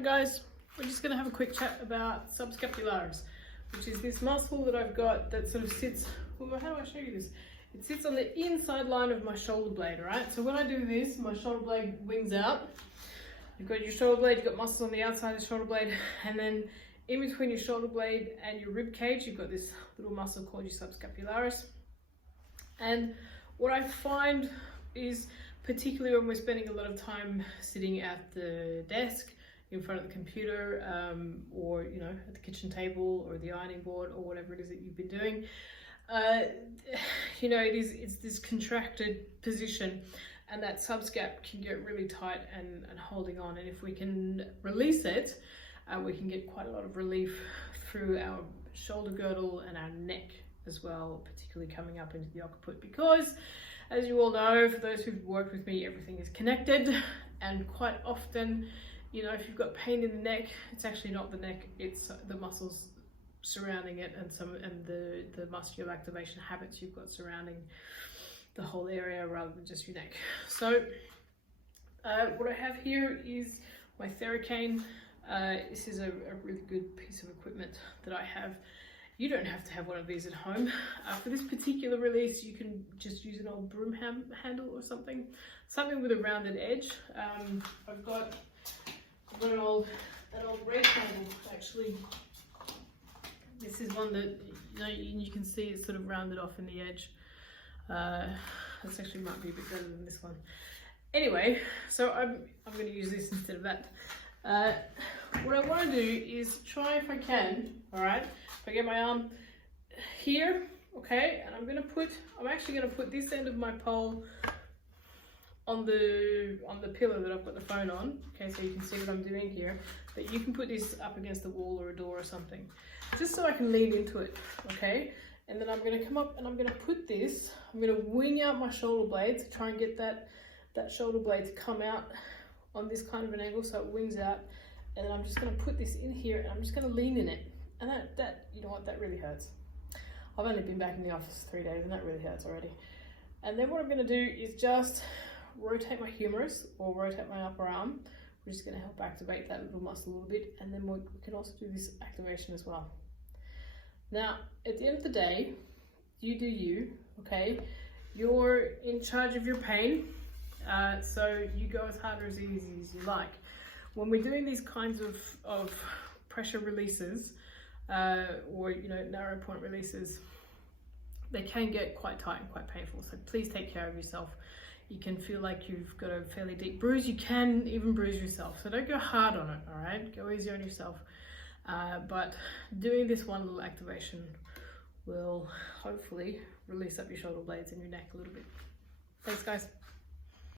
Hi guys, we're just going to have a quick chat about subscapularis, which is this muscle that I've got that sort of sits, well, how do I show you this? It sits on the inside line of my shoulder blade, right? So when I do this, my shoulder blade wings out. You've got your shoulder blade, you've got muscles on the outside of the shoulder blade, and then in between your shoulder blade and your rib cage, you've got this little muscle called your subscapularis. And what I find is, particularly when we're spending a lot of time sitting at the desk, in front of the computer, or at the kitchen table or the ironing board or whatever it is that you've been doing, it's this contracted position, and that subscap can get really tight and holding on. And if we can release it, we can get quite a lot of relief through our shoulder girdle and our neck as well, particularly coming up into the occiput, because as you all know, for those who've worked with me, everything is connected, and quite often, if you've got pain in the neck, it's actually not the neck, it's the muscles surrounding it and the muscular activation habits you've got surrounding the whole area rather than just your neck. So what I have here is my Theracane. This is a really good piece of equipment that I have. You don't have to have one of these at home. For this particular release, you can just use an old broom handle or something with a rounded edge. I've got an old red handle, actually. This is one that you can see it's sort of rounded off in the edge. This actually might be a bit better than this one. Anyway, so I'm going to use this instead of that. What I want to do is try, if I can, all right, if I get my arm here, okay, and I'm actually going to put this end of my pole on the pillow that I've got the phone on, okay, so you can see what I'm doing here. But you can put this up against the wall or a door or something, just so I can lean into it, okay? And then I'm going to come up and I'm going to put this, I'm going to wing out my shoulder blade to try and get that shoulder blade to come out on this kind of an angle so it wings out. And then I'm just going to put this in here and I'm just going to lean in it. And that you know what, that really hurts. I've only been back in the office 3 days and that really hurts already. And then what I'm going to do is just rotate my humerus or rotate my upper arm, which is going to help activate that little muscle a little bit. And then we can also do this activation as well. Now, at the end of the day, you do you, okay? You're in charge of your pain, so you go as hard or as easy as you like. When we're doing these kinds of pressure releases, or narrow point releases, they can get quite tight and quite painful. So please take care of yourself. You can feel like you've got a fairly deep bruise. You can even bruise yourself. So don't go hard on it, all right? Go easy on yourself. But doing this one little activation will hopefully release up your shoulder blades and your neck a little bit. Thanks, guys.